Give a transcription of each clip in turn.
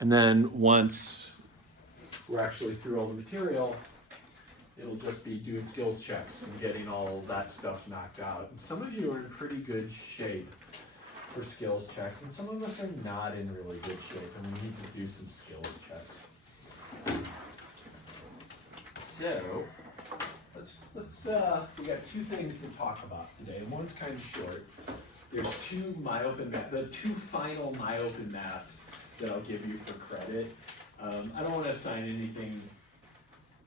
And then once we're actually through all the material, it'll just be doing skills checks and getting all that stuff knocked out. And some of you are in pretty good shape for skills checks, and some of us are not in really good shape, and we need to do some skills checks. So, we got two things to talk about today. One's kind of short. There's two MyOpen math, the two final MyOpen maths that I'll give you for credit. I don't want to assign anything.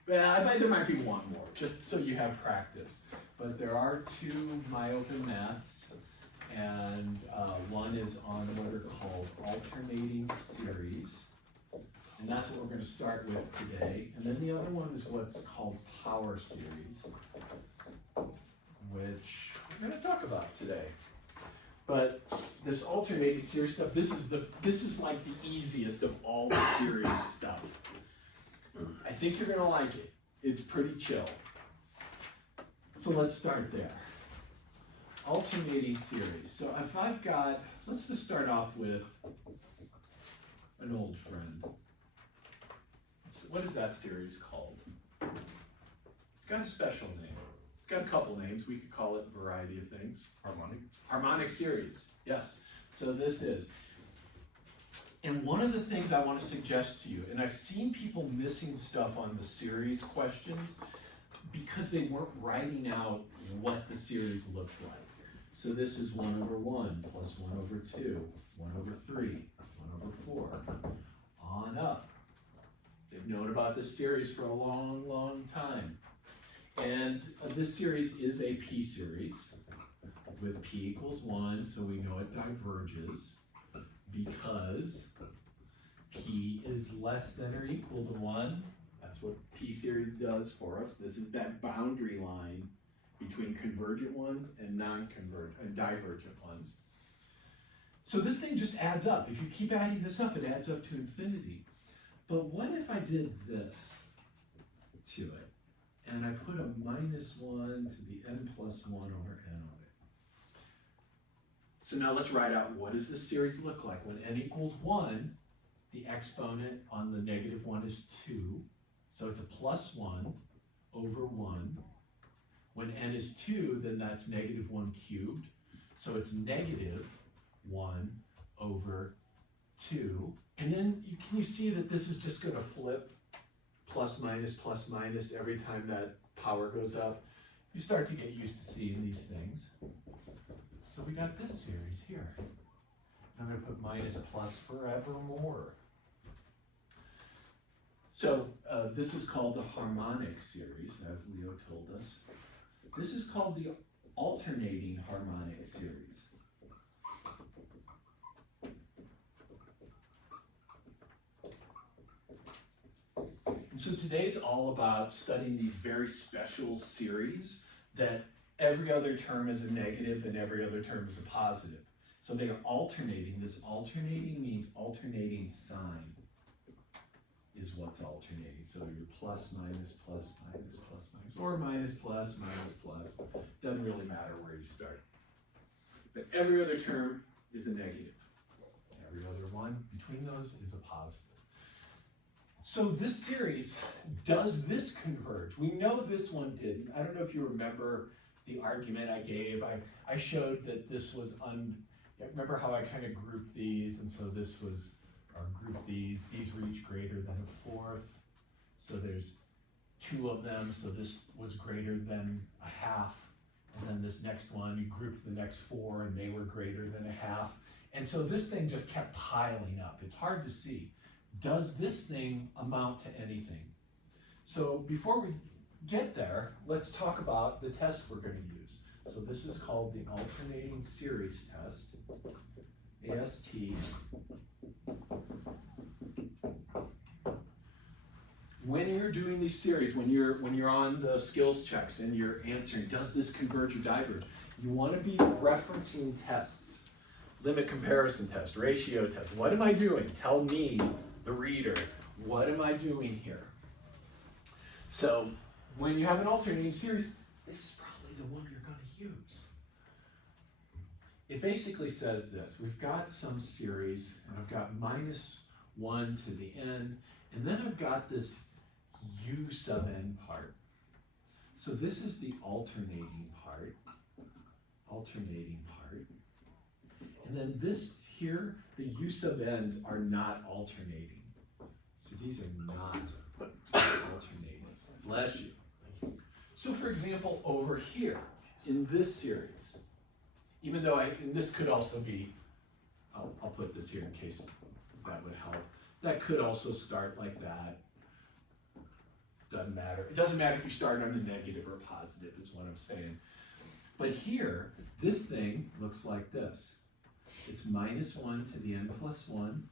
There might be one more, just so you have practice. But there are two MyOpen maths, and one is on what are called alternating series, and that's what we're going to start with today. And then the other one is what's called power series, which we're going to talk about today. But this alternating series stuff, this is like the easiest of all the series stuff. I think you're gonna like it. It's pretty chill. So let's start there. Alternating series. So if I've got, let's just start off with an old friend. What is that series called? It's got a special name. It's got a couple names. We could call it a variety of things. Harmonic series. Yes. So this is. And one of the things I want to suggest to you, and I've seen people missing stuff on the series questions because they weren't writing out what the series looked like. So this is 1 over 1 plus 1 over 2, 1 over 3, 1 over 4, on up. They've known about this series for a long, long time. And this series is a P series with P equals 1, so we know it diverges because P is less than or equal to 1. That's what P series does for us. This is that boundary line between convergent ones and non-convergent and divergent ones. So this thing just adds up. If you keep adding this up, it adds up to infinity. But what if I did this to it, and I put a minus 1 to the n plus 1 over n on it? So now let's write out, what does this series look like? When n equals 1, the exponent on the negative 1 is 2. So it's a plus 1 over 1. When n is 2, then that's negative 1 cubed. So it's negative 1 over 2. And then can you see that this is just going to flip plus minus every time that power goes up? You start to get used to seeing these things. So we got this series here. I'm going to put minus plus forevermore. So this is called the harmonic series, as Leo told us. This is called the alternating harmonic series. And so today's all about studying these very special series that every other term is a negative and every other term is a positive. So they are alternating. This alternating means alternating sign is what's alternating. So your plus, minus, plus, minus, plus, minus, or minus, plus, minus, plus. Doesn't really matter where you start. But every other term is a negative. Every other one between those is a positive. So this series, does this converge? We know this one didn't. I don't know if you remember the argument I gave. I showed that this was remember how I kind of grouped these, and so this was, or grouped these were each greater than a fourth. So there's 2 of them, so this was greater than a half. And then this next one, you grouped the next 4 and they were greater than a half. And so this thing just kept piling up. It's hard to see. Does this thing amount to anything? So before we get there, let's talk about the test we're going to use. So this is called the alternating series test, AST. When you're doing these series, when you're on the skills checks and you're answering, does this converge or diverge? You want to be referencing tests, limit comparison test, ratio test. What am I doing? Tell me, the reader, what am I doing here? So when you have an alternating series, this is probably the one you're going to use. It basically says this. We've got some series, and I've got minus 1 to the n, and then I've got this u sub n part. So this is the alternating part, and then this here, the u sub n's are not alternating. So these are not alternating. Bless you. So for example, over here, in this series, even though and this could also be, I'll put this here in case that would help. That could also start like that. Doesn't matter. It doesn't matter if you start on a negative or a positive, is what I'm saying. But here, this thing looks like this. It's minus 1 to the n plus 1.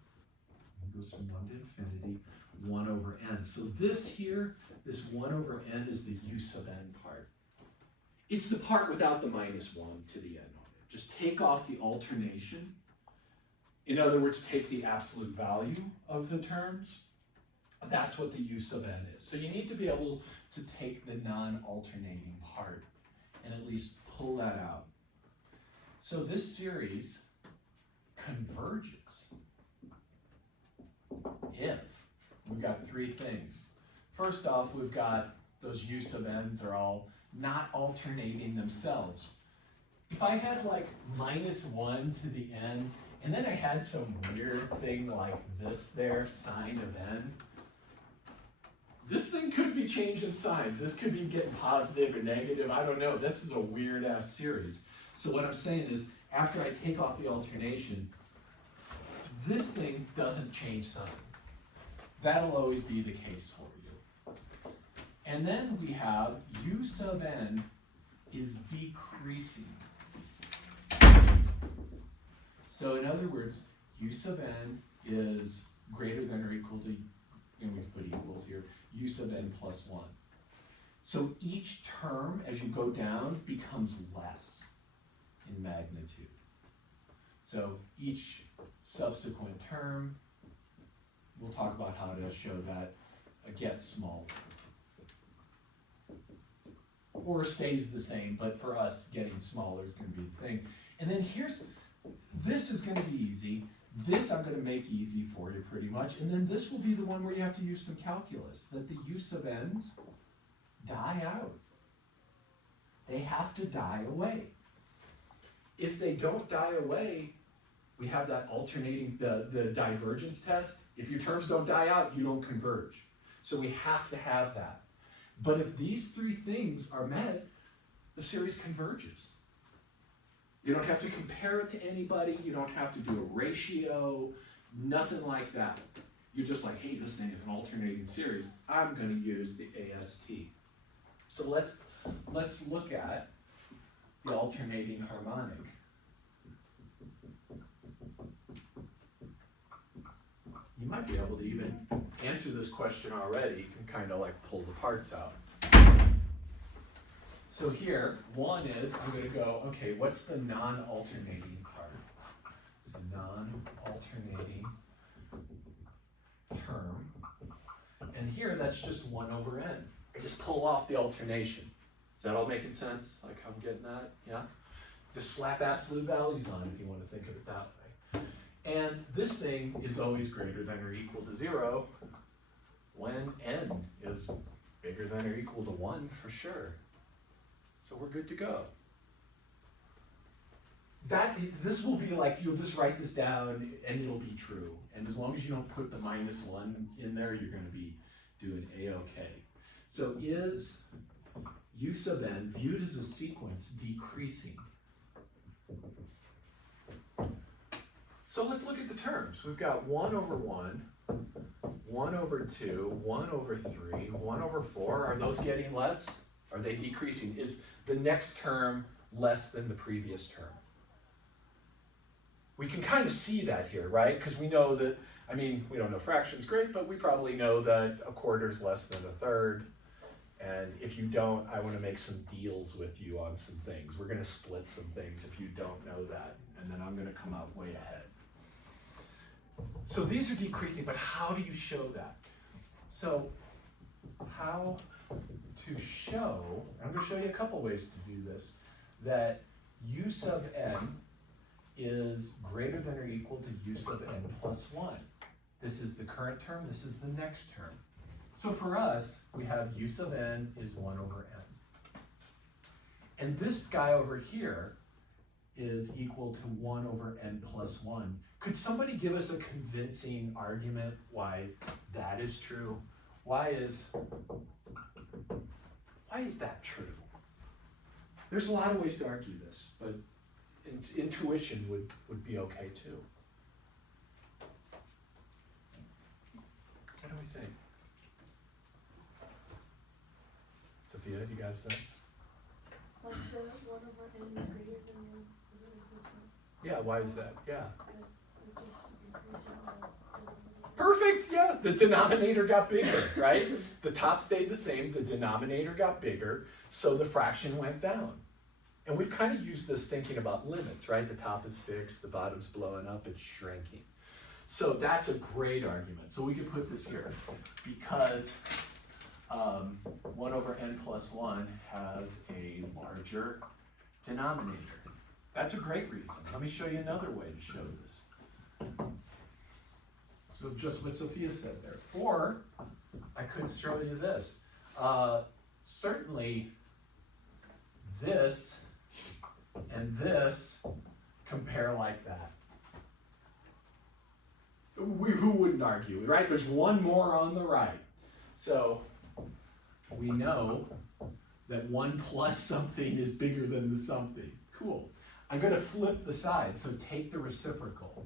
It goes from 1 to infinity, 1 over n. So this here, this 1 over n is the u sub n part. It's the part without the minus 1 to the n on it. Just take off the alternation. In other words, take the absolute value of the terms. That's what the u sub n is. So you need to be able to take the non-alternating part and at least pull that out. So this series converges if we've got three things. First off, we've got those u sub n's are all not alternating themselves. If I had like minus 1 to the n, and then I had some weird thing like this there, sine of n, this thing could be changing signs. This could be getting positive or negative. I don't know. This is a weird ass series. So what I'm saying is, after I take off the alternation, this thing doesn't change sign. That'll always be the case for you. And then we have u sub n is decreasing. So in other words, u sub n is greater than or equal to, and we can put equals here, u sub n plus 1. So each term, as you go down, becomes less in magnitude. So each subsequent term, we'll talk about how to show that, gets smaller. Or stays the same, but for us, getting smaller is going to be the thing. And then this is going to be easy. This I'm going to make easy for you pretty much. And then this will be the one where you have to use some calculus, that the u sub n's die out. They have to die away. If they don't die away, we have that alternating, the divergence test. If your terms don't die out, you don't converge. So we have to have that. But if these three things are met, the series converges. You don't have to compare it to anybody. You don't have to do a ratio, nothing like that. You're just like, hey, this thing is an alternating series. I'm going to use the AST. So let's look at the alternating harmonic. You might be able to even answer this question already. You can kind of like pull the parts out. So here, one is, I'm going to go, okay, what's the non-alternating part? So non-alternating term. And here, that's just 1 over n. I just pull off the alternation. Is that all making sense? Like how I'm getting that? Yeah? Just slap absolute values on if you want to think of it that way. And this thing is always greater than or equal to 0 when n is bigger than or equal to 1 for sure. So we're good to go. This will be like, you'll just write this down and it'll be true. And as long as you don't put the minus 1 in there, you're going to be doing A-okay. So is u sub n viewed as a sequence decreasing? So let's look at the terms. We've got 1 over 1, 1 over 2, 1 over 3, 1 over 4. Are those getting less? Are they decreasing? Is the next term less than the previous term? We can kind of see that here, right? Because we know that, I mean, we don't know fractions great, but we probably know that a quarter is less than a third. And if you don't, I want to make some deals with you on some things. We're going to split some things if you don't know that. And then I'm going to come out way ahead. So these are decreasing, but how do you show that? So how to show, I'm going to show you a couple ways to do this, that u sub n is greater than or equal to u sub n plus 1. This is the current term, this is the next term. So for us, we have u sub n is 1 over n. And this guy over here is equal to 1 over n plus 1. Could somebody give us a convincing argument why that is true? Why is that true? There's a lot of ways to argue this, but intuition would be okay too. What do we think? Sophia, you got a sense? Like the 1 over n is greater than 1 over n plus 1. Yeah, why is that? Yeah. We're just increasing the denominator. Perfect, yeah. The denominator got bigger, right? The top stayed the same, the denominator got bigger, so the fraction went down. And we've kind of used this thinking about limits, right? The top is fixed, the bottom's blowing up, it's shrinking. So that's a great argument. So we could put this here because 1 over n plus 1 has a larger denominator. That's a great reason. Let me show you another way to show this. So just what Sophia said there. Or I could show you this. Certainly this and this compare like that. Who wouldn't argue, right? There's one more on the right. So we know that 1 plus something is bigger than the something. Cool. I'm going to flip the side, so take the reciprocal.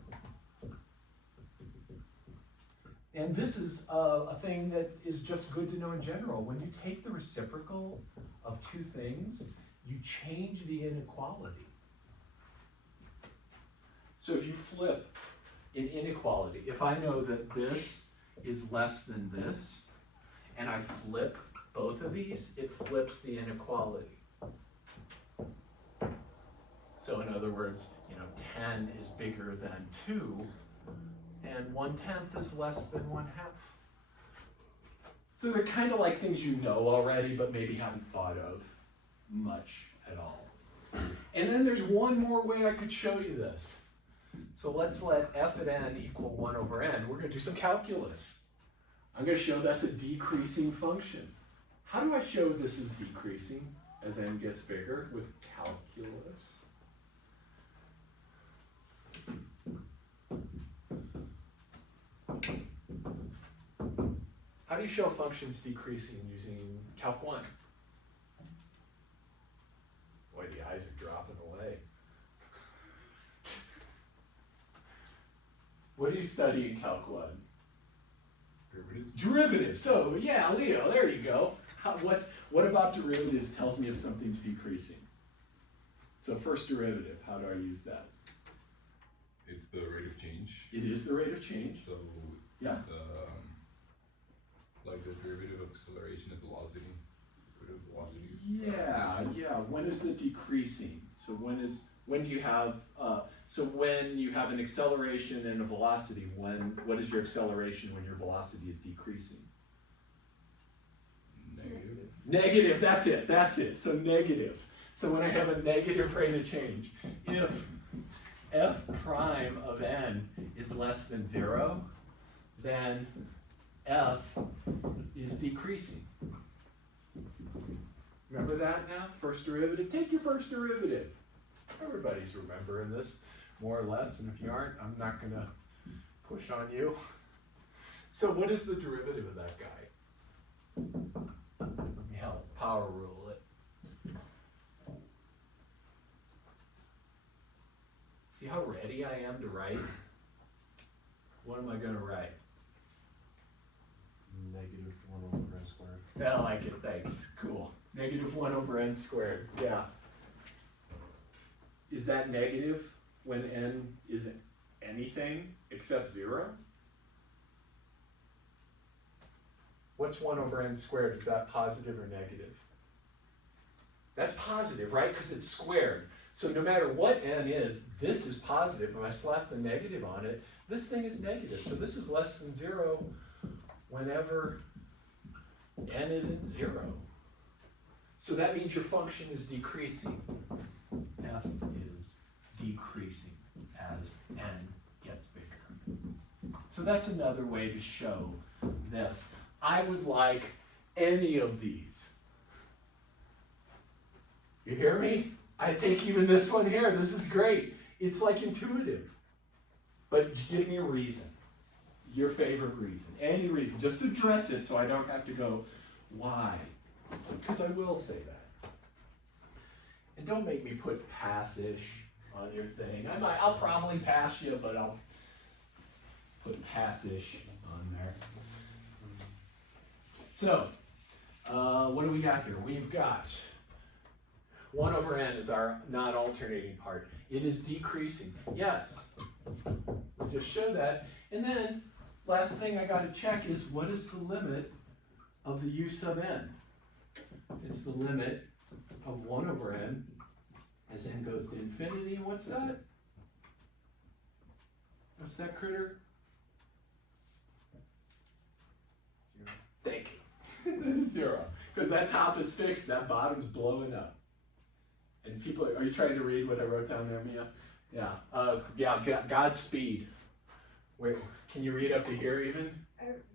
And this is a thing that is just good to know in general. When you take the reciprocal of two things, you change the inequality. So if you flip an inequality, if I know that this is less than this, and I flip both of these, it flips the inequality. So in other words, 10 is bigger than 2, and 1/10 is less than 1/2. So they're kind of like things you know already, but maybe haven't thought of much at all. And then there's one more way I could show you this. So let's let f at n equal 1 over n. We're going to do some calculus. I'm going to show that's a decreasing function. How do I show this is decreasing as n gets bigger with calculus? How do you show functions decreasing using Calc 1? Boy, the eyes are dropping away. What do you study in Calc 1? Derivatives. Derivatives. So yeah, Leo, there you go. What about derivatives tells me if something's decreasing? So first derivative, how do I use that? It's the rate of change. It is the rate of change. So Yeah. Like the derivative of acceleration and velocity. Derivative of velocity is Yeah. When is the decreasing? So when do you have when you have an acceleration and a velocity, what is your acceleration when your velocity is decreasing? negative. Negative, that's it. So negative. So when I have a negative rate of change, if f prime of n is less than 0, then f is decreasing. Remember that now? First derivative? Take your first derivative. Everybody's remembering this, more or less, and if you aren't, I'm not going to push on you. So what is the derivative of that guy? Let me help power rule it. See how ready I am to write? What am I going to write? Negative 1 over n squared. I like it, thanks. Cool. Negative 1 over n squared, yeah. Is that negative when n is anything except 0? What's 1 over n squared? Is that positive or negative? That's positive, right? Because it's squared. So no matter what n is, this is positive. When I slap the negative on it, this thing is negative. So this is less than 0 whenever n isn't 0. So that means your function is decreasing. F is decreasing as n gets bigger. So that's another way to show this. I would like any of these. You hear me? I take even this one here. This is great. It's like intuitive. But give me a reason. Your favorite reason. Any reason. Just address it so I don't have to go, why? Because I will say that. And don't make me put pass-ish on your thing. I'll probably pass you, but I'll put pass-ish on there. So, what do we got here? We've got 1 over n is our non-alternating part. It is decreasing. Yes, we just showed that. And then, last thing I got to check is what is the limit of the u sub n? It's the limit of 1 over n as n goes to infinity. And what's that? What's that critter? 0. Thank you. That is 0. Because that top is fixed, that bottom's blowing up. And people, are you trying to read what I wrote down there, Mia? Yeah. Godspeed. Wait, can you read up to here even?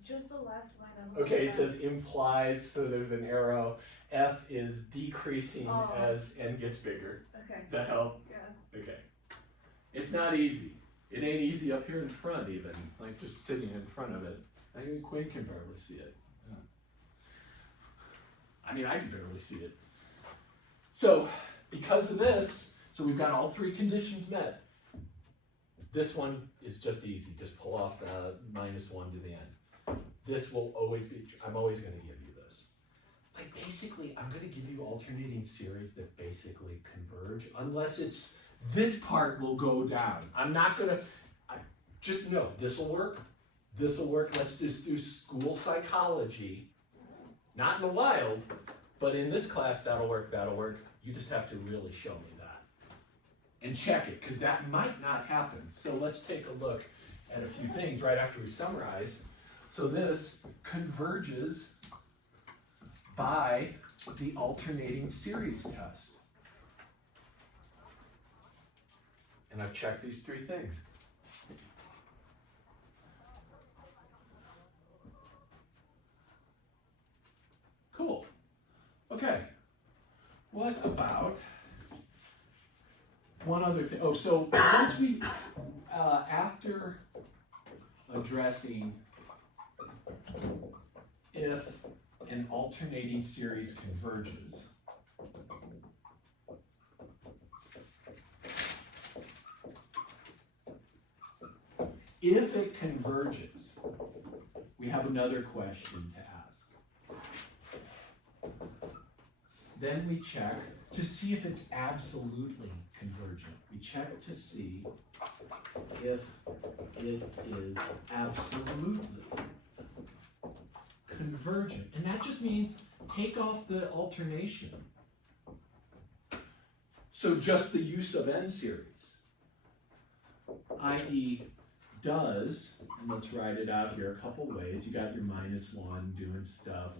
Just the last line. Okay, it says implies, so there's an arrow. F is decreasing as n gets bigger. Okay. Does that help? Yeah. Okay. It's not easy. It ain't easy up here in front even, like just sitting in front of it. I think Quinn can barely see it. Yeah. I mean, I can barely see it. So, because of this, so we've got all 3 conditions met. This one is just easy. Just pull off the -1 to the end. This will always be, I'm always going to give you this. Like basically, I'm going to give you alternating series that basically converge, unless it's, this part will go down. I'm not going to, just know, this will work. This will work. Let's just do school psychology. Not in the wild, but in this class, that'll work, that'll work. You just have to really show me that. And check it, because that might not happen. So let's take a look at a few things right after we summarize. So this converges by the alternating series test. And I've checked these 3 things. Cool. Okay. What about one other thing? Oh, so once we, after addressing if an alternating series converges, if it converges, we have another question to ask. Then we check to see if it's absolutely convergent. We check to see if it is absolutely convergent. And that just means take off the alternation. So just the u sub n series, i.e. does, and let's write it out here a couple ways. You got your -1 doing stuff,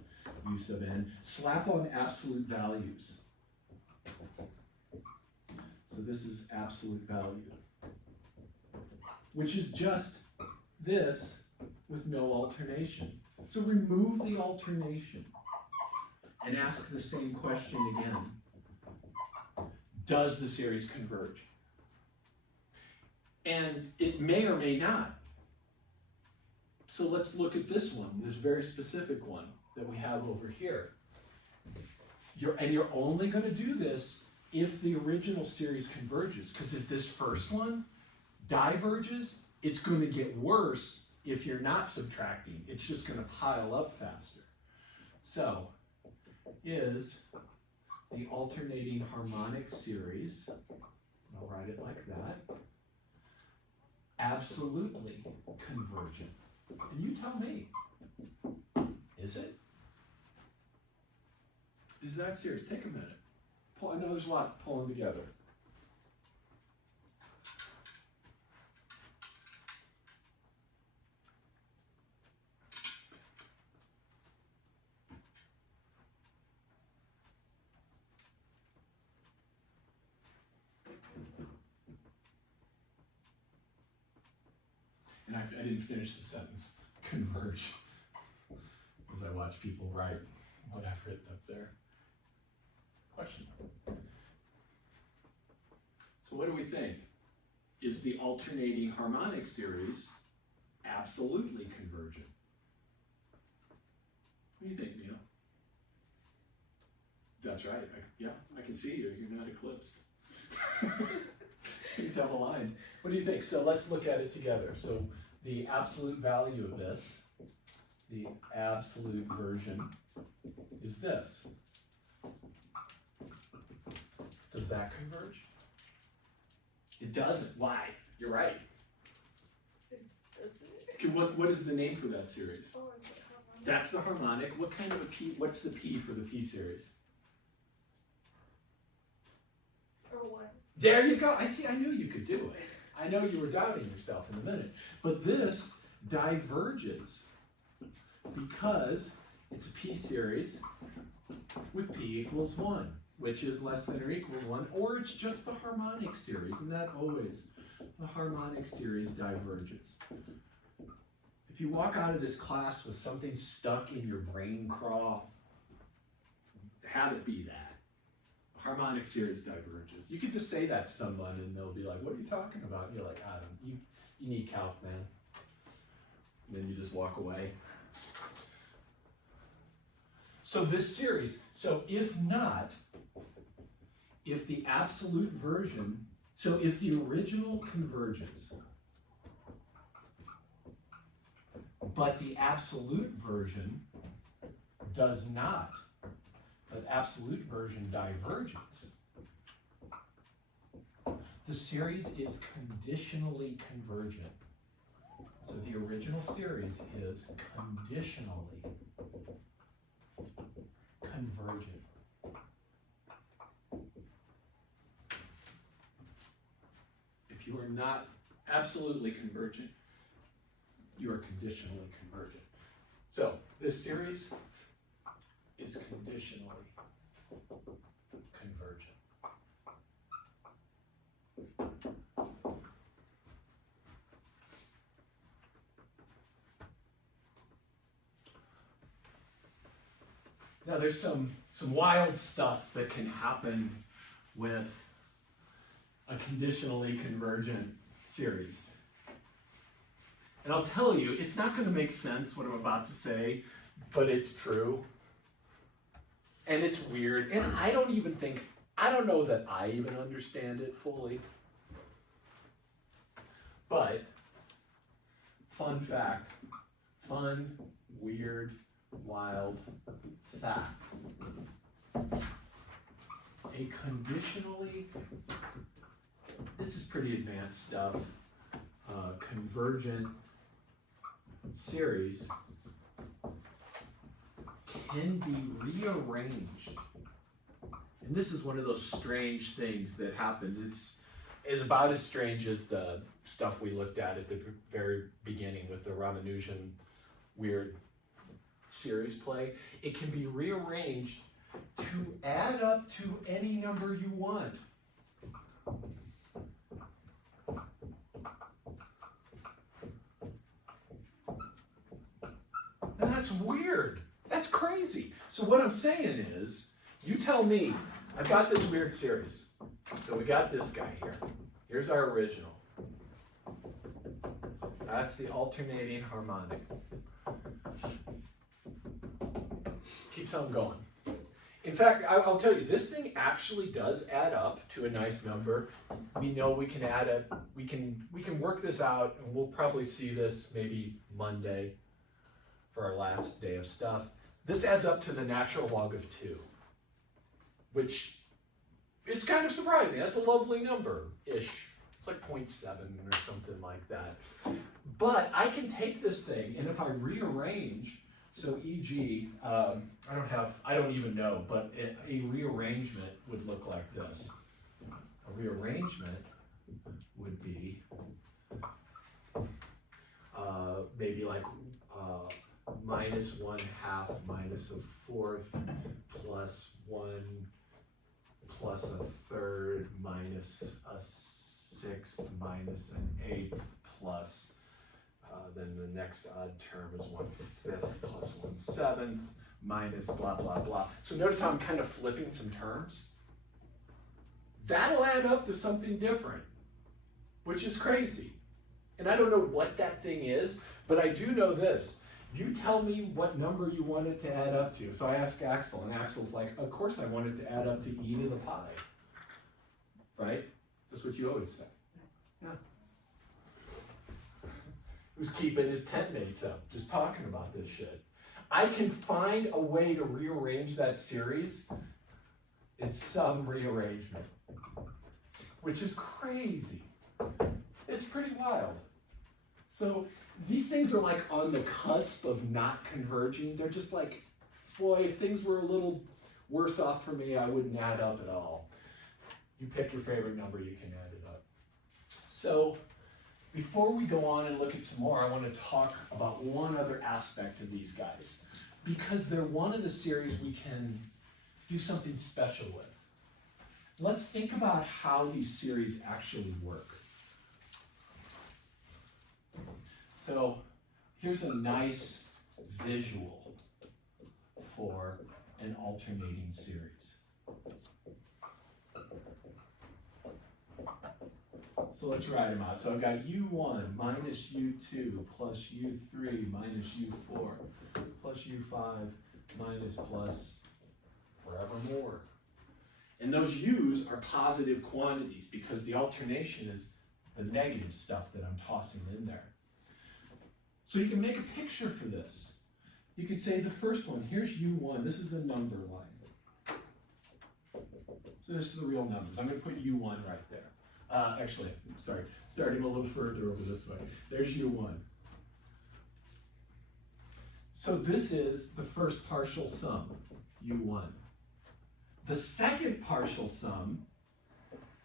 u sub n, slap on absolute values. So this is absolute value, which is just this with no alternation. So remove the alternation and ask the same question again. Does the series converge? And it may or may not. So let's look at this one, this very specific one that we have over here. You're only going to do this if the original series converges, because if this first one diverges, it's going to get worse if you're not subtracting. It's just going to pile up faster. So, is the alternating harmonic series, I'll write it like that, absolutely convergent? And you tell me, is it? Is that serious? Take a minute. I know there's a lot pulling together. And I didn't finish the sentence, converge, as I watch people write what I've written up there. Question. So what do we think? Is the alternating harmonic series absolutely convergent? What do you think, Neil? That's right. I can see you. You're not eclipsed. Things have aligned. What do you think? So let's look at it together. So the absolute value of this, the absolute version, is this. Does that converge? It doesn't. Why? You're right. It just doesn't. Okay, what is the name for that series? Oh, it's like harmonic. That's the harmonic. What kind of a P? What's the P for the P series? Or what? There you go. I knew you could do it. I know you were doubting yourself in a minute. But this diverges because it's a P series with P equals 1, which is less than or equal to 1, or it's just the harmonic series, and that always, the harmonic series diverges. If you walk out of this class with something stuck in your brain crawl, have it be that. Harmonic series diverges. You could just say that to someone and they'll be like, what are you talking about? And you're like, Adam, you need calc, man. And then you just walk away. So this series, so if not, if the absolute version, so if the original converges, but the absolute version does not, but absolute version diverges, the series is conditionally convergent. So the original series is conditionally convergent. If you are not absolutely convergent, you are conditionally convergent. So this series is conditionally convergent. Now there's some wild stuff that can happen with a conditionally convergent series. And I'll tell you, it's not going to make sense what I'm about to say, but it's true. And it's weird. And I don't know that I even understand it fully. But, fun fact, fun, weird, wild fact. A conditionally, this is pretty advanced stuff, convergent series can be rearranged. And this is one of those strange things that happens. It's about as strange as the stuff we looked at the very beginning with the Ramanujan weird series play. It can be rearranged to add up to any number you want. And that's weird. That's crazy. So what I'm saying is, you tell me, I've got this weird series. So we got this guy here. Here's our original. That's the alternating harmonic. Keeps on going. In fact, I'll tell you, this thing actually does add up to a nice number. We know we can add it. We can work this out, and we'll probably see this maybe Monday for our last day of stuff. This adds up to the natural log of 2, which is kind of surprising. That's a lovely number-ish. It's like 0.7 or something like that. But I can take this thing, and if I rearrange, so e.g., I don't even know, but a rearrangement would look like this. A rearrangement would be maybe like minus 1/2 minus 1/4 plus 1 plus 1/3 minus 1/6 minus 1/8 plus Then the next odd term is 1/5 plus 1/7 minus blah, blah, blah. So notice how I'm kind of flipping some terms? That'll add up to something different, which is crazy. And I don't know what that thing is, but I do know this. You tell me what number you want it to add up to. So I asked Axel, and Axel's like, of course I want it to add up to e to the pi. Right? That's what you always say. Yeah. Who's keeping his tent mates up, just talking about this shit. I can find a way to rearrange that series in some rearrangement, which is crazy. It's pretty wild. So these things are like on the cusp of not converging. They're just like, boy, if things were a little worse off for me, I wouldn't add up at all. You pick your favorite number, you can add it up. So before we go on and look at some more, I want to talk about one other aspect of these guys, because they're one of the series we can do something special with. Let's think about how these series actually work. So here's a nice visual for an alternating series. So let's write them out. So I've got U1 minus U2 plus U3 minus U4 plus U5 minus plus forevermore. And those U's are positive quantities because the alternation is the negative stuff that I'm tossing in there. So you can make a picture for this. You can say the first one, here's U1, this is the number line. So this is the real numbers. I'm going to put U1 right there. Actually, sorry, starting a little further over this way. There's U1. So this is the first partial sum, U1. The second partial sum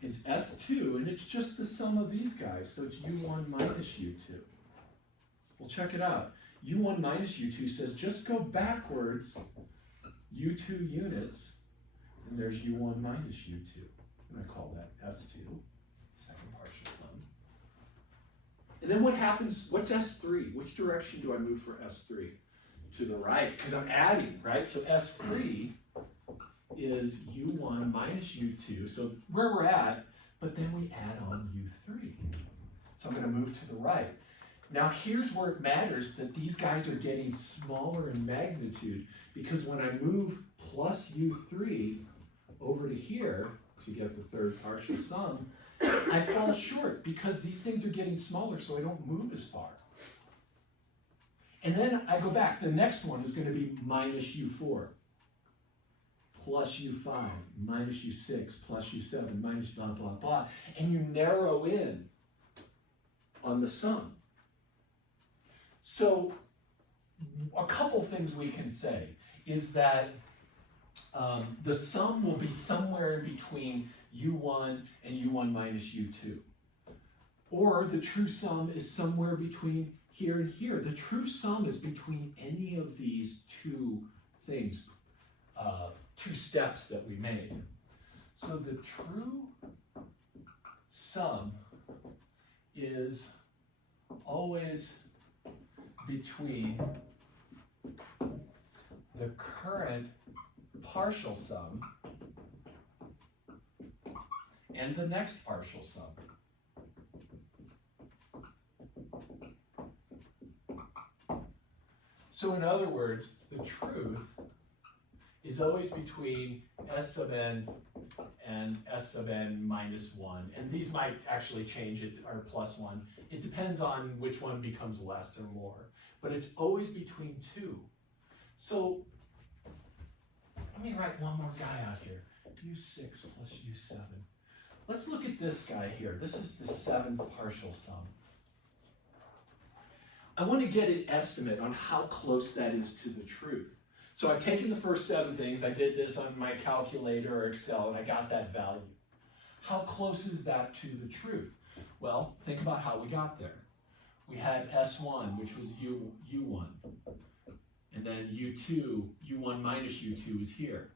is S2, and it's just the sum of these guys, so it's U1 minus U2. Well, check it out. U1 minus U2 says just go backwards U2 units, and there's U1 minus U2. I'm going to call that S2, second partial sum. And then what happens, what's S3? Which direction do I move for S3? To the right, because I'm adding, right? So S3 is U1 minus U2, so where we're at, but then we add on U3. So I'm going to move to the right. Now here's where it matters that these guys are getting smaller in magnitude, because when I move plus U3 over to here to get the third partial sum, I fall short because these things are getting smaller, so I don't move as far. And then I go back. The next one is going to be minus U4 plus U5 minus U6 plus U7 minus blah, blah, blah. And you narrow in on the sum. So a couple things we can say is that the sum will be somewhere in between U1 and U1 minus U2. Or the true sum is somewhere between here and here. The true sum is between any of these two things, two steps that we made. So the true sum is always between the current partial sum and the next partial sum. So in other words, the truth is always between S sub n and S sub n minus 1. And these might actually change it, or plus 1. It depends on which one becomes less or more. But it's always between 2. So let me write one more guy out here. U6 plus U7. Let's look at this guy here. This is the 7th partial sum. I want to get an estimate on how close that is to the truth. So I've taken the first 7 things, I did this on my calculator or Excel, and I got that value. How close is that to the truth? Well, think about how we got there. We had S1, which was U1, and then U2, U1 minus U2 is here,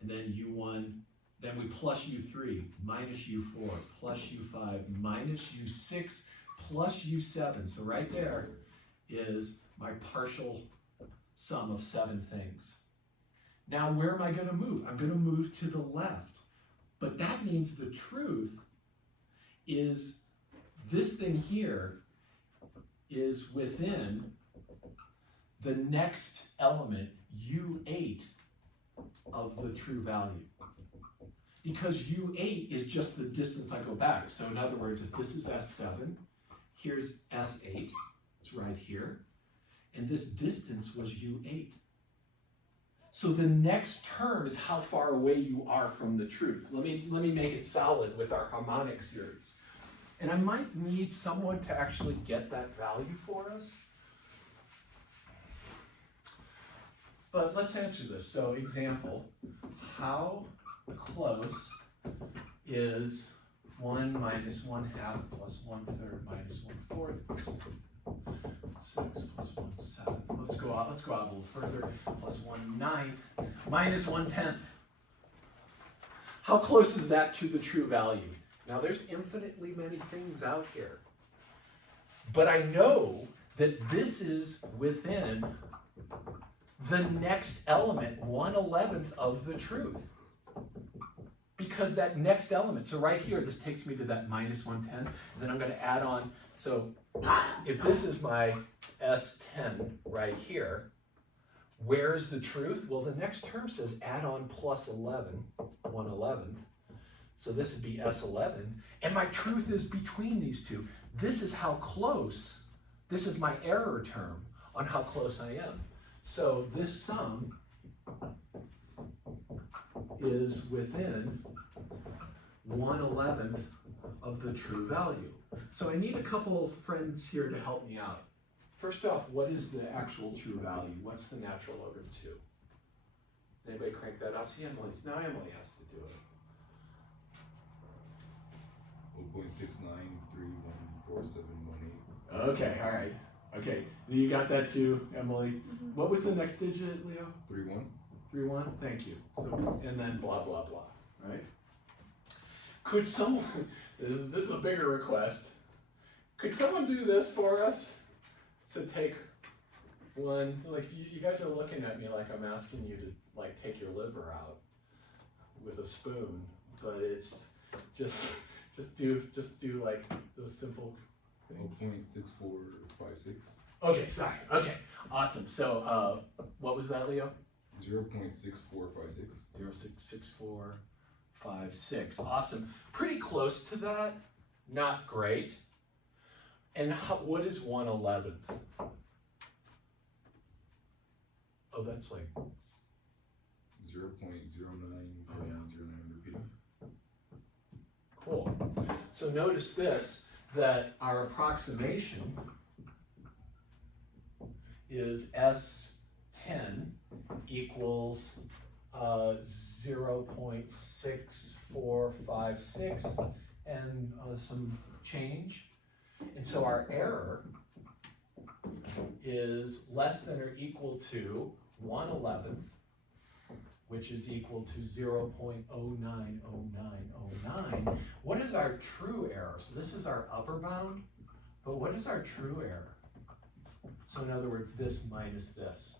and then U1, then we plus U3, minus U4, plus U5, minus U6, plus U7. So right there, is my partial sum of 7 things. Now where am I going to move? I'm going to move to the left. But that means the truth is this thing here is within the next element, U8, of the true value. Because U8 is just the distance I go back. So in other words, if this is S7, here's S8, it's right here, and this distance was U8. So the next term is how far away you are from the truth. Let me make it solid with our harmonic series. And I might need someone to actually get that value for us. But let's answer this. So example, how close is 1 minus 1/2 plus 1/3 minus 1/4 plus 6 plus 1/7. Let's go out a little further. Plus 1/9 minus 1/10. How close is that to the true value? Now there's infinitely many things out here. But I know that this is within the next element, 1/11 of the truth. Because that next element, so right here, this takes me to that minus 1/10, and then I'm going to add on, so if this is my S10 right here, where's the truth? Well, the next term says add on plus 11, 1/11. So this would be S11, and my truth is between these two. This is how close, this is my error term on how close I am. So this sum is within 1/11 of the true value. So I need a couple friends here to help me out. First off, what is the actual true value? What's the natural log of 2? Anybody crank that out? See, now Emily has to do it. 0.69314718. Okay, all right. Okay, you got that too, Emily. Mhm. What was the next digit, Leo? 31. 3-1, thank you. So, and then blah, blah, blah, right? Could someone, this is a bigger request. Could someone do this for us? So take one, like you guys are looking at me like I'm asking you to like take your liver out with a spoon, but it's just do like those simple things. 0.6456. Okay, sorry, okay, awesome. So, what was that, Leo? 0.6456. 0.6456. Awesome. Pretty close to that. Not great. And what is 1/11? Oh, that's like 0.0909 repeating. cool. So notice this, that our approximation is S10 equals 0.6456 and some change. And so our error is less than or equal to 1/11, which is equal to 0.090909. What is our true error? So this is our upper bound, but what is our true error? So in other words, this minus this.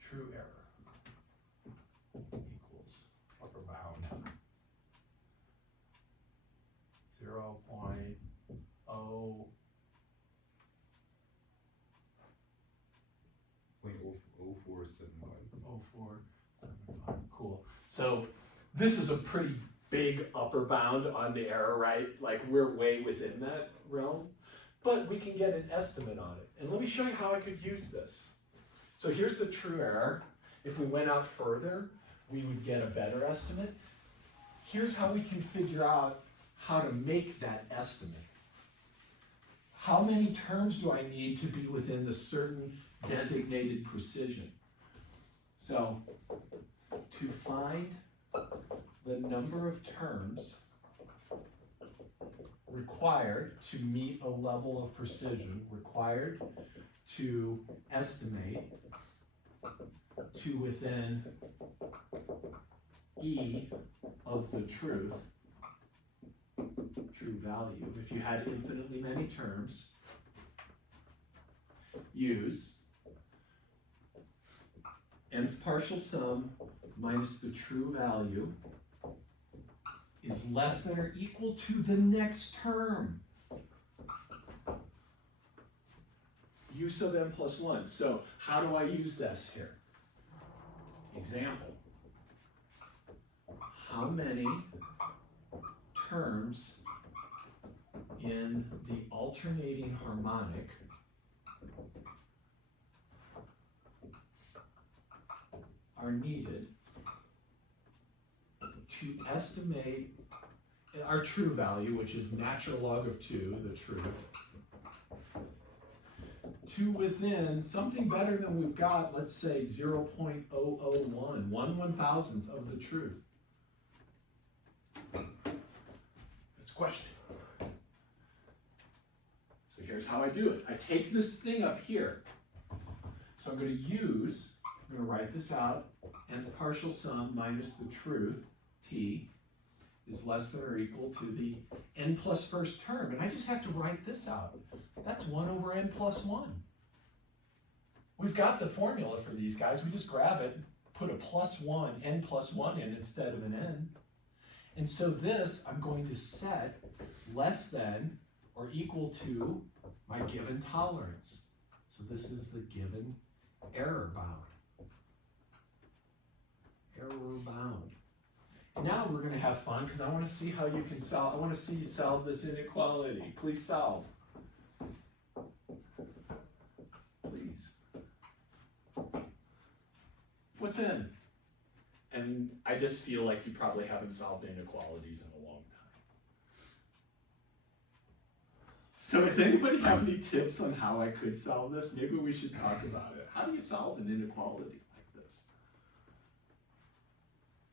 True error equals upper bound 0.0. 0475. Cool. So this is a pretty big upper bound on the error, right? Like we're way within that realm, but we can get an estimate on it. And let me show you how I could use this. So here's the true error. If we went out further, we would get a better estimate. Here's how we can figure out how to make that estimate. How many terms do I need to be within the certain designated precision? So to find the number of terms required to meet a level of precision, required to estimate to within E of the truth, true value. If you had infinitely many terms, use nth partial sum minus the true value is less than or equal to the next term. U sub n plus 1. So how do I use this here? Example. How many terms in the alternating harmonic are needed to estimate our true value, which is natural log of 2, the truth, to within something better than we've got, let's say 0.001, 1/1000th of the truth. That's a question. So here's how I do it. I take this thing up here. So I'm going to write this out, nth partial sum minus the truth, t, is less than or equal to the n plus first term. And I just have to write this out. That's 1 over n plus 1. We've got the formula for these guys. We just grab it, put a plus 1, n plus 1 in instead of an n. And so this I'm going to set less than or equal to my given tolerance. So this is the given error bound. Error bound. And now we're going to have fun because I want to see how you can solve. I want to see you solve this inequality. Please solve. Please. What's n? And I just feel like you probably haven't solved inequalities in a long time. So does anybody have any tips on how I could solve this? Maybe we should talk about it. How do you solve an inequality like this?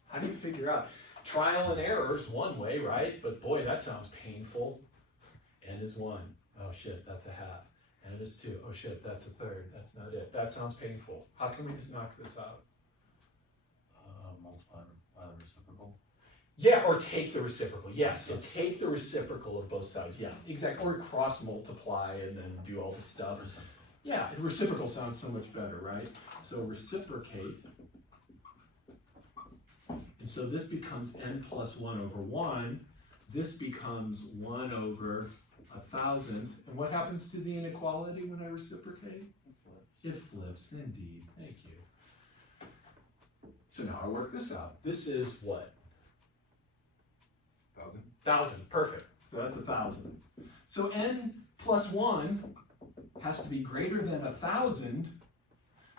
How do you figure out? Trial and error is one way, right? But boy, that sounds painful. N is 1. Oh shit, that's a half. N is 2. Oh shit, that's a third. That's not it. That sounds painful. How can we just knock this out? Multiply by the reciprocal. Yeah, or take the reciprocal. Yes, so take the reciprocal of both sides. Yes, exactly. Or cross multiply and then do all this stuff. Yeah, reciprocal sounds so much better, right? So reciprocate. And so this becomes n plus 1 over 1. This becomes 1 over 1,000th. And what happens to the inequality when I reciprocate? It flips, indeed. Thank you. So now I work this out. This is what? 1,000. 1,000, perfect. So that's 1,000. So n plus 1 has to be greater than 1,000.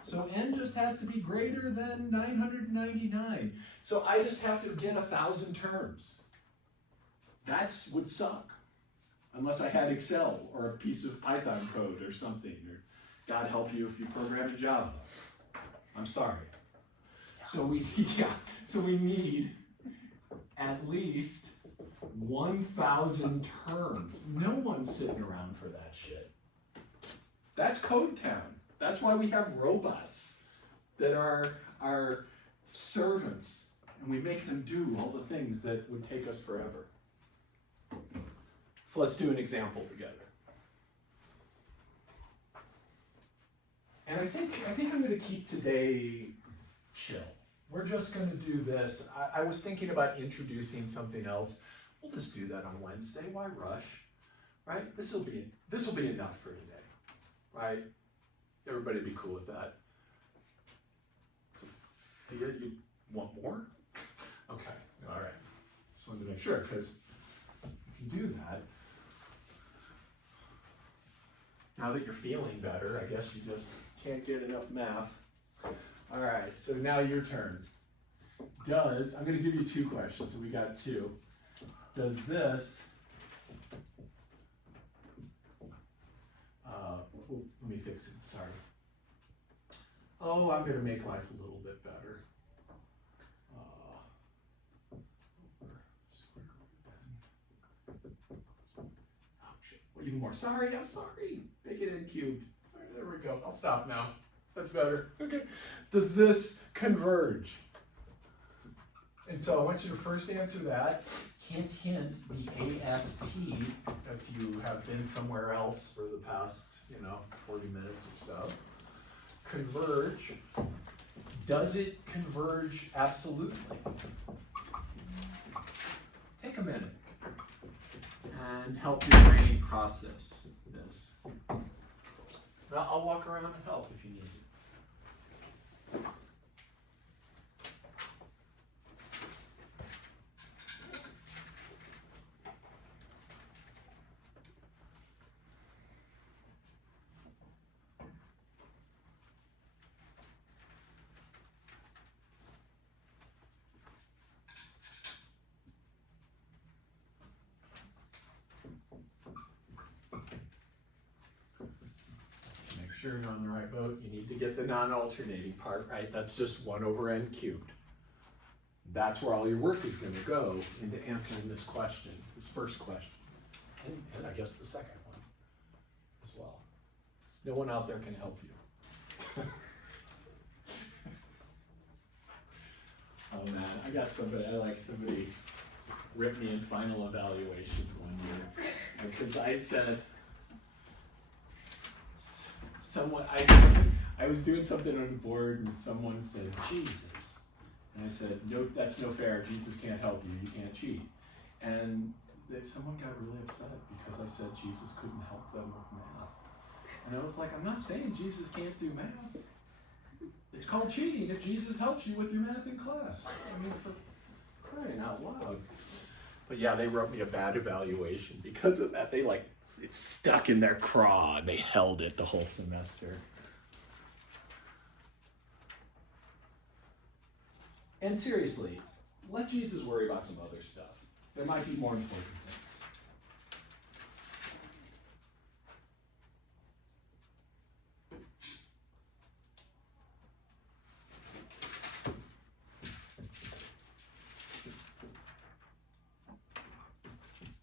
So n just has to be greater than 999. So I just have to get 1,000 terms. That would suck. Unless I had Excel or a piece of Python code or something. Or God help you if you program in Java. I'm sorry. So we need at least 1,000 terms. No one's sitting around for that shit. That's Code Town. That's why we have robots that are our servants, and we make them do all the things that would take us forever. So let's do an example together. And I think I'm going to keep today chill. We're just going to do this. I was thinking about introducing something else. We'll just do that on Wednesday. Why rush? Right? This will be enough for today. Right? Everybody be cool with that. Sophia, you want more? Okay. All right. Just wanted to make sure because you can do that. Now that you're feeling better, I guess you just can't get enough math. All right, so now your turn. I'm going to give you 2 questions, so we got 2. Does this, let me fix it, sorry. Oh, I'm going to make life a little bit better. Oh, shit. Even more, sorry, I'm sorry. Make it n cubed. All right, there we go, I'll stop now. That's better. Okay. Does this converge? And so I want you to first answer that. Hint, hint, the AST, if you have been somewhere else for the past, 40 minutes or so. Converge. Does it converge absolutely? Take a minute and help your brain process this. I'll walk around and help if you need it. Sure you're on the right boat, you need to get the non-alternating part, right? That's just 1 over n cubed. That's where all your work is going to go into answering this question, this first question. And I guess the second one as well. No one out there can help you. Oh man, somebody ripped me in final evaluations one year because I said, I was doing something on the board and someone said, Jesus. And I said, no, that's no fair. Jesus can't help you. You can't cheat. And someone got really upset because I said Jesus couldn't help them with math. And I was like, I'm not saying Jesus can't do math. It's called cheating if Jesus helps you with your math in class. I mean, for crying out loud. But yeah, they wrote me a bad evaluation because of that. It's stuck in their craw. They held it the whole semester. And seriously, let Jesus worry about some other stuff. There might be more important things.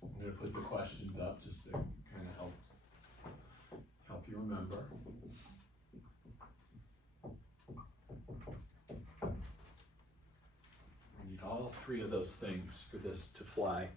I'm going to put the questions up just to kind of help you remember. We need all 3 of those things for this to fly.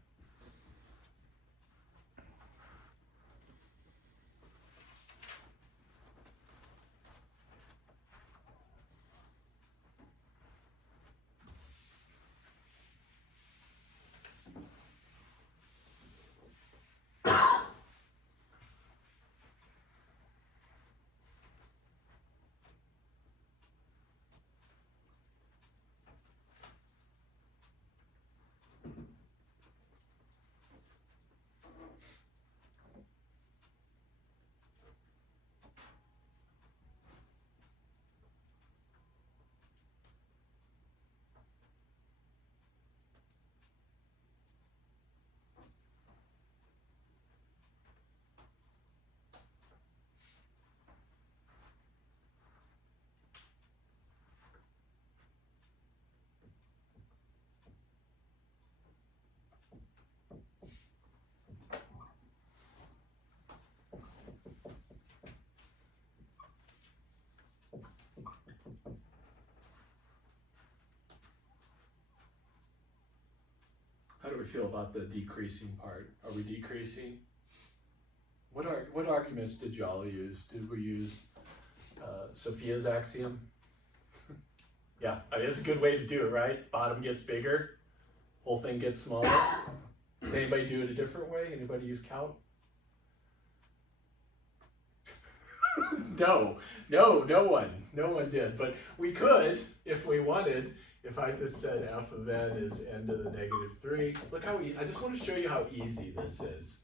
How do we feel about the decreasing part? Are we decreasing? What arguments did y'all use? Did we use Sophia's axiom? Yeah, I mean, it's a good way to do it, right? Bottom gets bigger, whole thing gets smaller. Did anybody do it a different way? Anybody use count? No one did. But we could, if we wanted. If I just said f of n is n to the negative 3, look how I just want to show you how easy this is.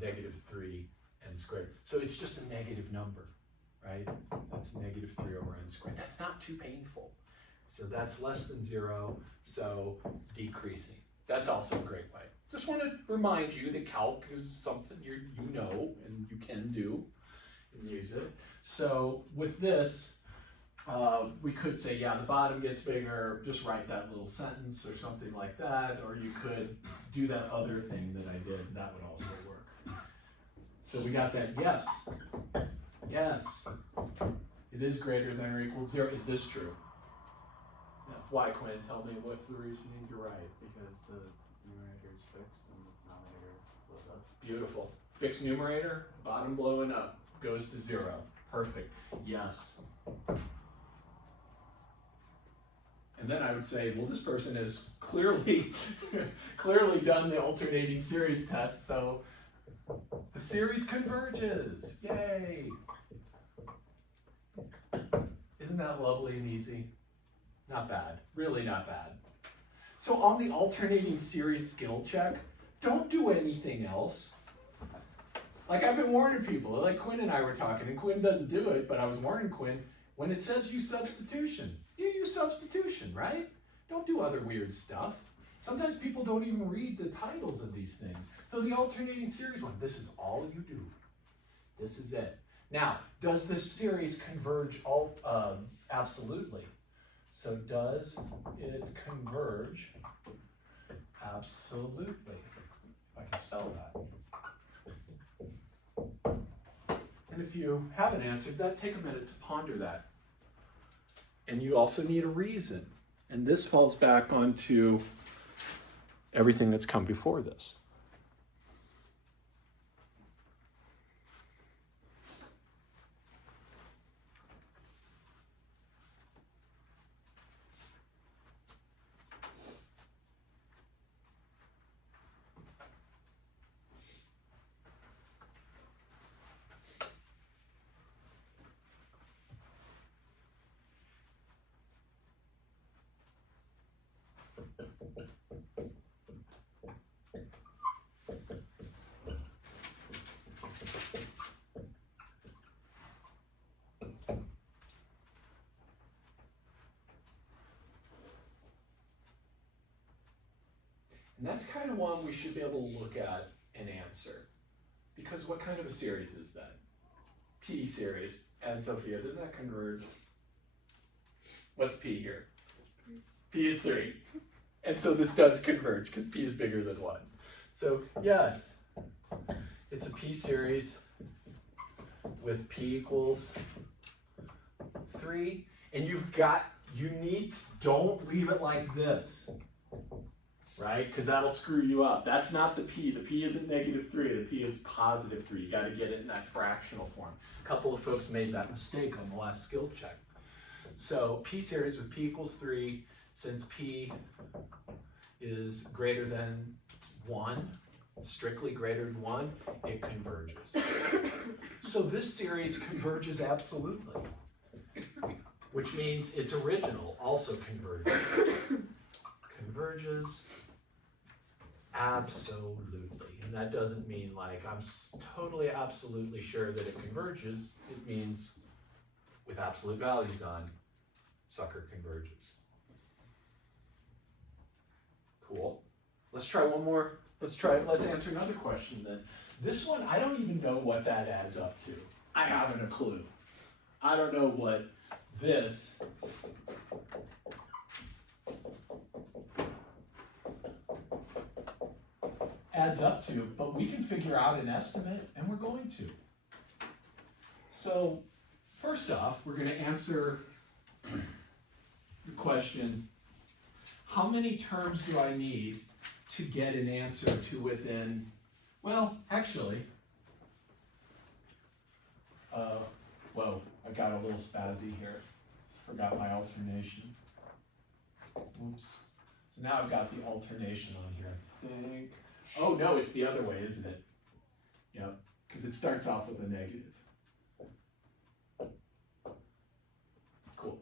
Negative 3 n squared. So it's just a negative number, right? That's negative 3 over n squared. That's not too painful. So that's less than 0, so decreasing. That's also a great way. Just want to remind you that calc is something you know and you can do and use it. So with this, we could say, yeah, the bottom gets bigger, just write that little sentence or something like that, or you could do that other thing that I did, that would also work. So we got that, yes, it is greater than or equal to 0. Is this true? Yeah. Why, Quinn? Tell me, what's the reasoning? You're right. Because the numerator is fixed and the denominator blows up. Beautiful. Fixed numerator, bottom blowing up, goes to 0. Perfect. Yes. And then I would say, well, this person has clearly, clearly done the alternating series test, so the series converges. Yay! Isn't that lovely and easy? Not bad. Really not bad. So on the alternating series skill check, don't do anything else. Like I've been warning people, like Quinn and I were talking, and Quinn doesn't do it, but I was warning Quinn, when it says use substitution, you use substitution, right? Don't do other weird stuff. Sometimes people don't even read the titles of these things. So the alternating series one, this is all you do. This is it. Now, does this series converge absolutely? So does it converge absolutely? If I can spell that. And if you haven't answered that, take a minute to ponder that. And you also need a reason. And this falls back onto everything that's come before this. And that's kind of one we should be able to look at and answer. Because what kind of a series is that? P series. And Sophia, does that converge? What's P here? P is 3. And so this does converge because P is bigger than 1. So yes, it's a P series with P equals 3. And don't leave it like this. Right? Because that'll screw you up. That's not the P. The P isn't -3. The P is +3. You got to get it in that fractional form. A couple of folks made that mistake on the last skill check. So P series with P equals 3, since P is greater than 1, strictly greater than 1, it converges. So this series converges absolutely, which means its original also converges. Converges absolutely. And that doesn't mean like I'm totally absolutely sure that it converges. It means with absolute values on, sucker converges. Cool. Let's try one more. Let's answer another question then. This one, I don't even know what that adds up to. I haven't a clue. I don't know what this adds up to, but we can figure out an estimate, and we're going to. So, first off, we're going to answer the question, how many terms do I need to get an answer to within, well, actually, whoa, I got a little spazzy here. Forgot my alternation. Oops. So now I've got the alternation on here, I think. Oh no, it's the other way, isn't it? Yep, because it starts off with a negative. Cool.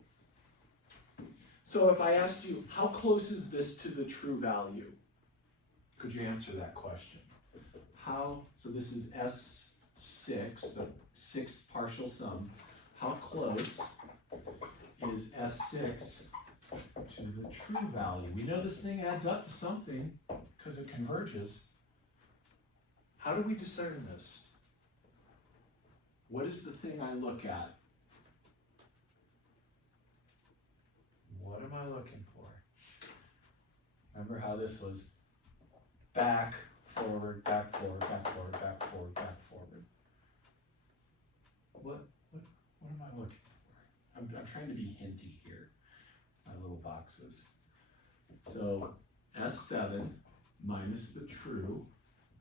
So if I asked you, how close is this to the true value? Could you answer that question? So this is S6, the sixth partial sum. How close is S6 to the true value? We know this thing adds up to something because it converges. How do we discern this? What is the thing I look at? What am I looking for? Remember how this was back, forward, back, forward, back, forward, back, forward, back, forward. What am I looking for? I'm trying to be hinty here. my little boxes. So S7 minus the true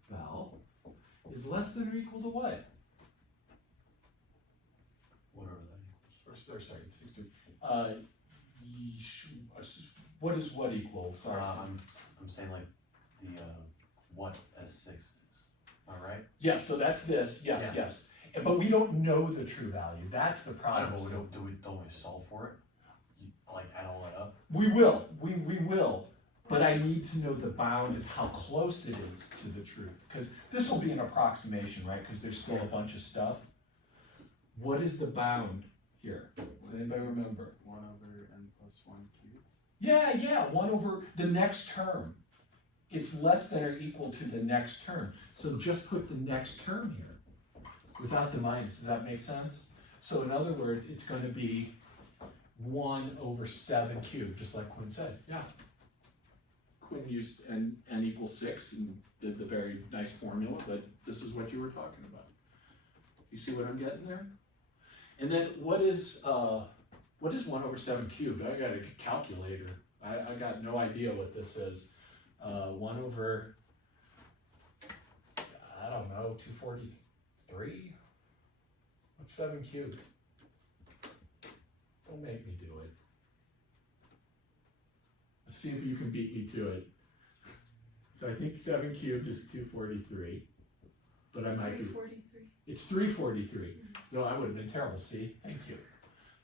val is less than or equal to what? Whatever that equals. Or sorry, 16. What is what equal? Sorry. I'm saying like the, what S6 is, am I right? Yes, so that's this, yes, Yeah. yes. But we don't know the true value, that's the I problem. don't know, but don't we solve for it? Like add all that up? We will, we will, but I need to know the bound is how close it is to the truth. Because this will be an approximation, right? Because there's still a bunch of stuff. What is the bound here? Does anybody remember? 1 over n plus 1 cubed? Yeah, 1 over the next term. It's less than or equal to the next term. So just put the next term here without the minus. Does that make sense? So in other words, it's going to be 1 over 7 cubed, just like Quinn said. Yeah. Quinn used n equals 6 and did the very nice formula, but this is what you were talking about. You see what I'm getting there? And then what is 1 over 7 cubed? I got a calculator. I got no idea what this is. 1 over, I don't know, 243? What's 7 cubed? Don't make me do it. Let's see if you can beat me to it. So I think 7 cubed is 243, but I might do. 343. It's 343. So I would have been terrible. See, thank you.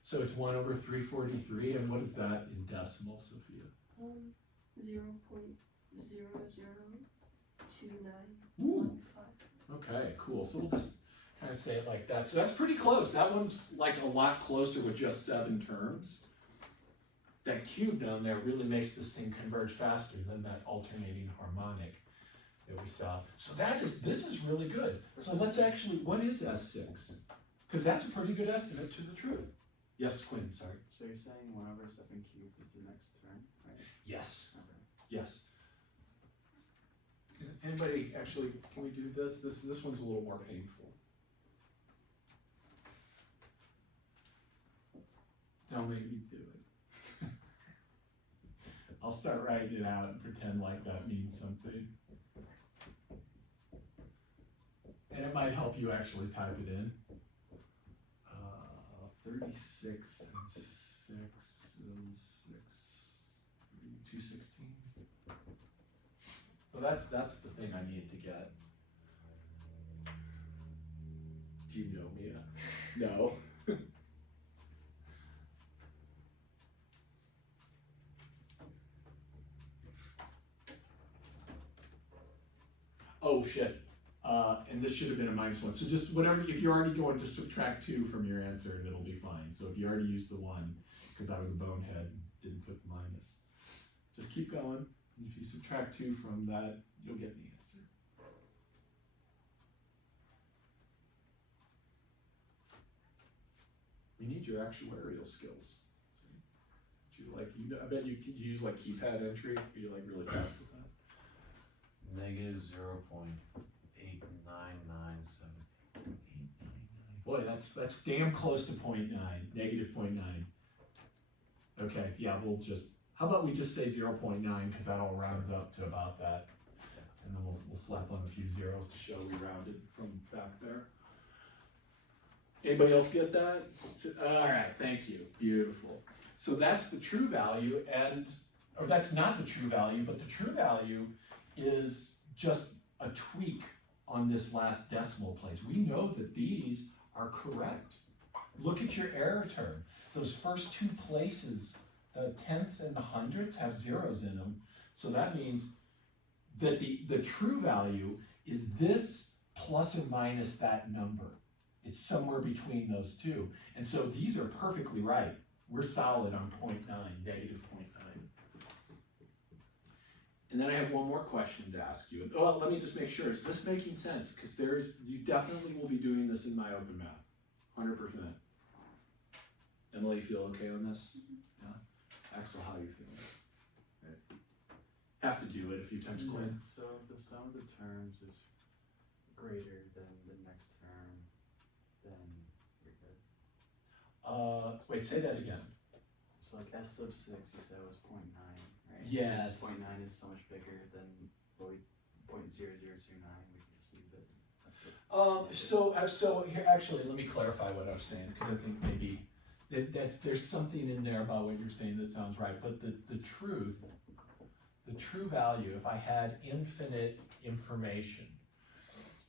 So it's 1 over 343, and what is that in decimals, Sophia? 0.002915. Okay, cool. So we'll just kind of say it like that. So that's pretty close. That one's like a lot closer with just 7 terms. That cube down there really makes this thing converge faster than that alternating harmonic that we saw. So this is really good. So let's actually, what is S6? Because that's a pretty good estimate to the truth. Yes, Quinn, sorry. So you're saying 1 over 7 cubed is the next term, right? Yes, Okay. yes. Is anybody actually, can we do this? This one's a little more painful. Don't make me do it. I'll start writing it out and pretend like that means something. And it might help you actually type it in. 36 and 6 is 216. So that's the thing I need to get. Do you know me? No. Oh shit. And this should have been a -1. So just whatever, if you're already going, just subtract 2 from your answer and it'll be fine. So if you already used the 1, because I was a bonehead, didn't put the minus. Just keep going. And if you subtract 2 from that, you'll get the answer. We need your actuarial skills. I bet you could use like keypad entry. Are you like really fast with that? Negative 0.8997. Boy, that's damn close to 0.9, negative 0.9. Okay, yeah, how about we just say 0.9 because that all rounds up to about that. And then we'll slap on a few zeros to show we rounded from back there. Anybody else get that? All right, thank you, beautiful. So that's the true value or that's not the true value, but the true value is just a tweak on this last decimal place. We know that these are correct. Look at your error term. Those first 2 places, the tenths and the hundredths, have zeros in them. So that means that the true value is this plus or minus that number. It's somewhere between those 2. And so these are perfectly right. We're solid on 0.9, negative 0.9. And then I have one more question to ask you. Well, let me just make sure, is this making sense? Because you definitely will be doing this in my open math, 100%. Emily, you feel okay on this? Yeah? Axel, how are you feeling? Right. Have to do it a few times, Quinn. So if the sum of the terms is greater than the next term, then you're good. Wait, say that again. So like S sub 6 you said was 0.9, right? Yes. Since 0.9 is so much bigger than 0.0029, we can just leave it. So here, actually, let me clarify what I was saying, because I think maybe there's something in there about what you're saying that sounds right, but the true value, if I had infinite information,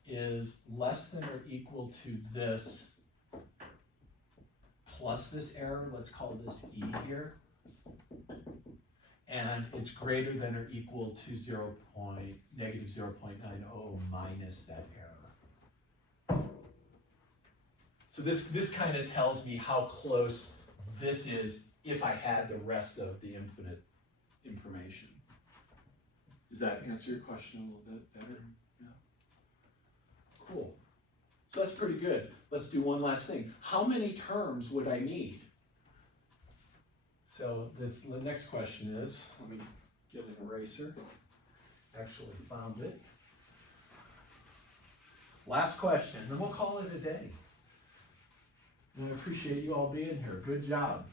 is less than or equal to this plus this error, let's call this E here, and it's greater than or equal to negative 0.90 minus that error. So this kind of tells me how close this is if I had the rest of the infinite information. Does that answer your question a little bit better? Yeah. Cool. So that's pretty good. Let's do one last thing. How many terms would I need? So the next question is, let me get an eraser. Actually found it. Last question, then we'll call it a day. And I appreciate you all being here. Good job.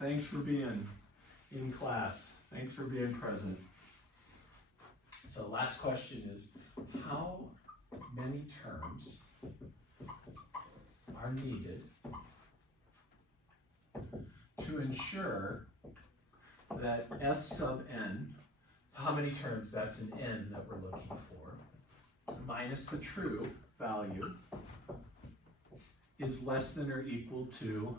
Thanks for being in class. Thanks for being present. So last question is, how many terms are needed to ensure that S sub n, how many terms, that's an n that we're looking for, minus the true value is less than or equal to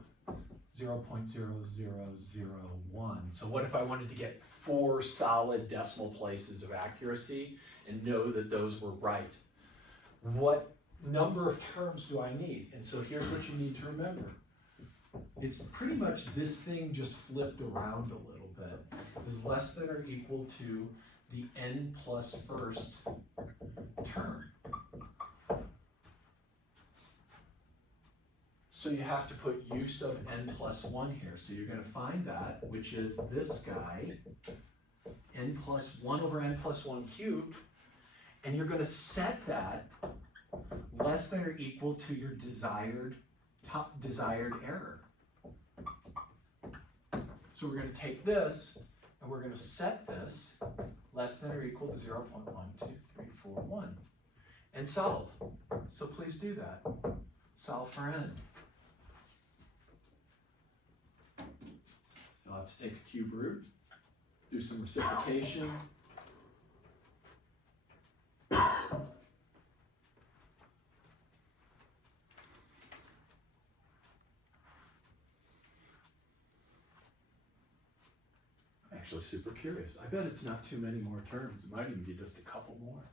0.0001. So what if I wanted to get 4 solid decimal places of accuracy and know that those were right? What number of terms do I need? And so here's what you need to remember. It's pretty much this thing just flipped around a little bit. Is less than or equal to the n plus first term. So you have to put use of n plus 1 here. So you're going to find that, which is this guy, n plus 1 over n plus 1 cubed, and you're going to set that less than or equal to your desired error. So we're going to take this, and we're going to set this less than or equal to 0.12341, and solve. So please do that. Solve for n. You'll have to take a cube root, do some reciprocation. I'm actually super curious. I bet it's not too many more terms. It might even be just a couple more.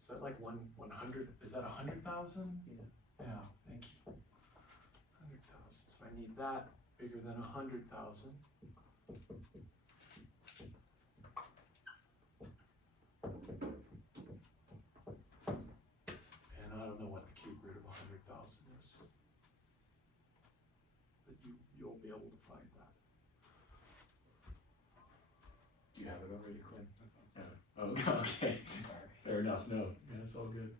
Is that like 100? Is that 100,000? Yeah. Yeah, thank you. 100,000. So I need that bigger than 100,000. And I don't know what the cube root of 100,000 is. But you'll be able to find that. Do you have it already, Quinn? Oh, okay. Fair enough. No, yeah, it's all good.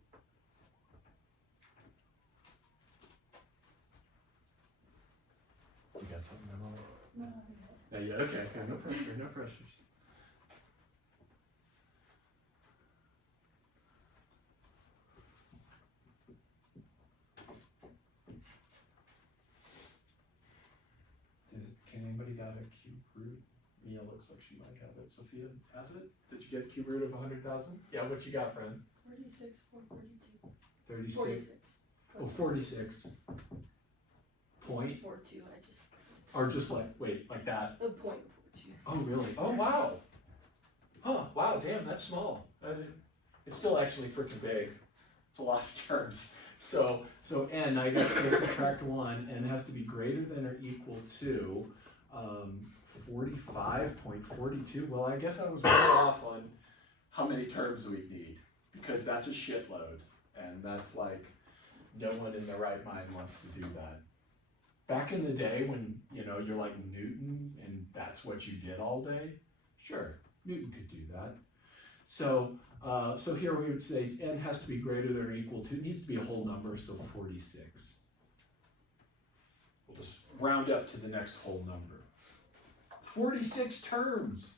You got something, Emily? No, Not yet. Okay. No pressure. No pressures. Can anybody got a cube root? Mia looks like she might have it. Sophia has it? Did you get cube root of 100,000? Yeah, what you got, friend? 46, 442. 36. 46. Oh, 46. Point? 42, I just. Or just like, wait, like that? A .42. Oh, really? Oh, wow. Huh, wow, damn, that's small. It's still actually freaking big. It's a lot of terms. So n, I guess, goes subtract 1, n has to be greater than or equal to 45.42. Well, I guess I was way off on how many terms we need, because that's a shitload, and that's like, no one in their right mind wants to do that. Back in the day when, you know, you're like Newton and that's what you did all day, sure, Newton could do that. So here we would say n has to be greater than or equal to, it needs to be a whole number, so 46. We'll just round up to the next whole number. 46 terms,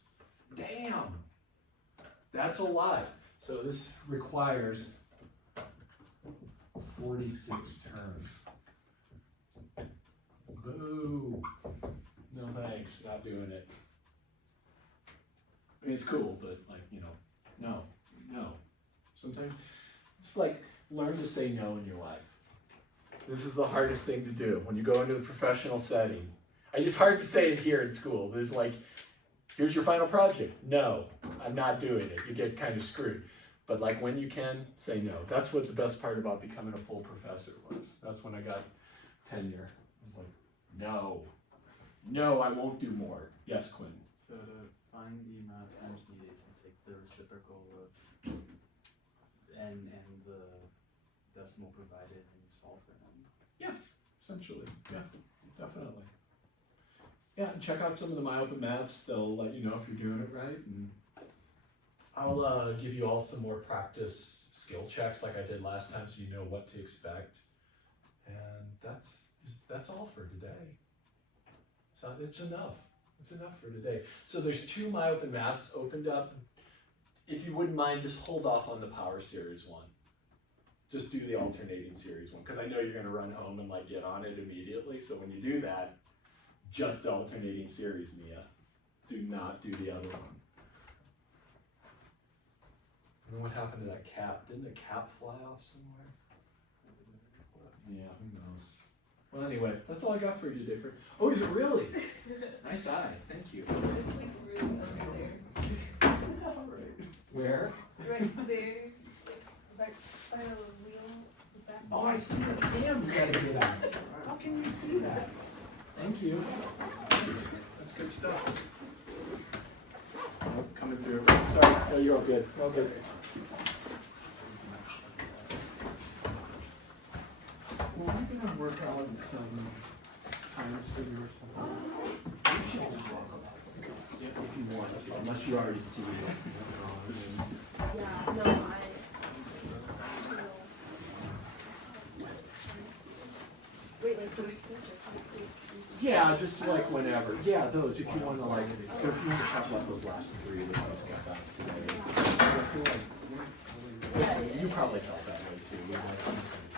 damn, that's a lot. So this requires 46 terms. Boo. No thanks, not doing it. I mean, it's cool, but like, you know, no. Sometimes it's like, learn to say no in your life. This is the hardest thing to do when you go into the professional setting. It's hard to say it here in school. There's like, here's your final project. No, I'm not doing it. You get kind of screwed. But like when you can, say no. That's what the best part about becoming a full professor was. That's when I got tenure. I was like, no, I won't do more. Yes, Quinn. So to find the amount of times needed, you can take the reciprocal of n and the decimal provided and you solve for n. Yeah, essentially. Yeah, definitely. Yeah, and check out some of the myopen maths. They'll let you know if you're doing it right. And I'll give you all some more practice skill checks like I did last time, so you know what to expect. And that's all for today. So it's enough. It's enough for today. So there's 2 myopen maths opened up. If you wouldn't mind, just hold off on the power series one. Just do the alternating series one, because I know you're going to run home and like get on it immediately. So when you do that, just the alternating series, Mia. Do not do the other one. And what happened to that cap? Didn't the cap fly off somewhere? Yeah, who knows? Well, anyway, that's all I got for you today. Oh, is it really? Nice eye. Thank you. It's like really over there. All right. Where? Right there. Like by the wheel. The back. Oh, I see the cam you gotta get on. How can you see that? Thank you. That's good stuff. Oh, coming through. Sorry. No, you're all good. All good. Well, I'm gonna work on some times for you or something. You should just walk about those if you want to, unless you already see it. Yeah, no, I. Wait, like so we switch it. Yeah, just like whenever. Yeah, those, if you want to like, if you want to talk about those last 3 that I just got back today. I feel like, you probably felt that way too. You're like, I'm just gonna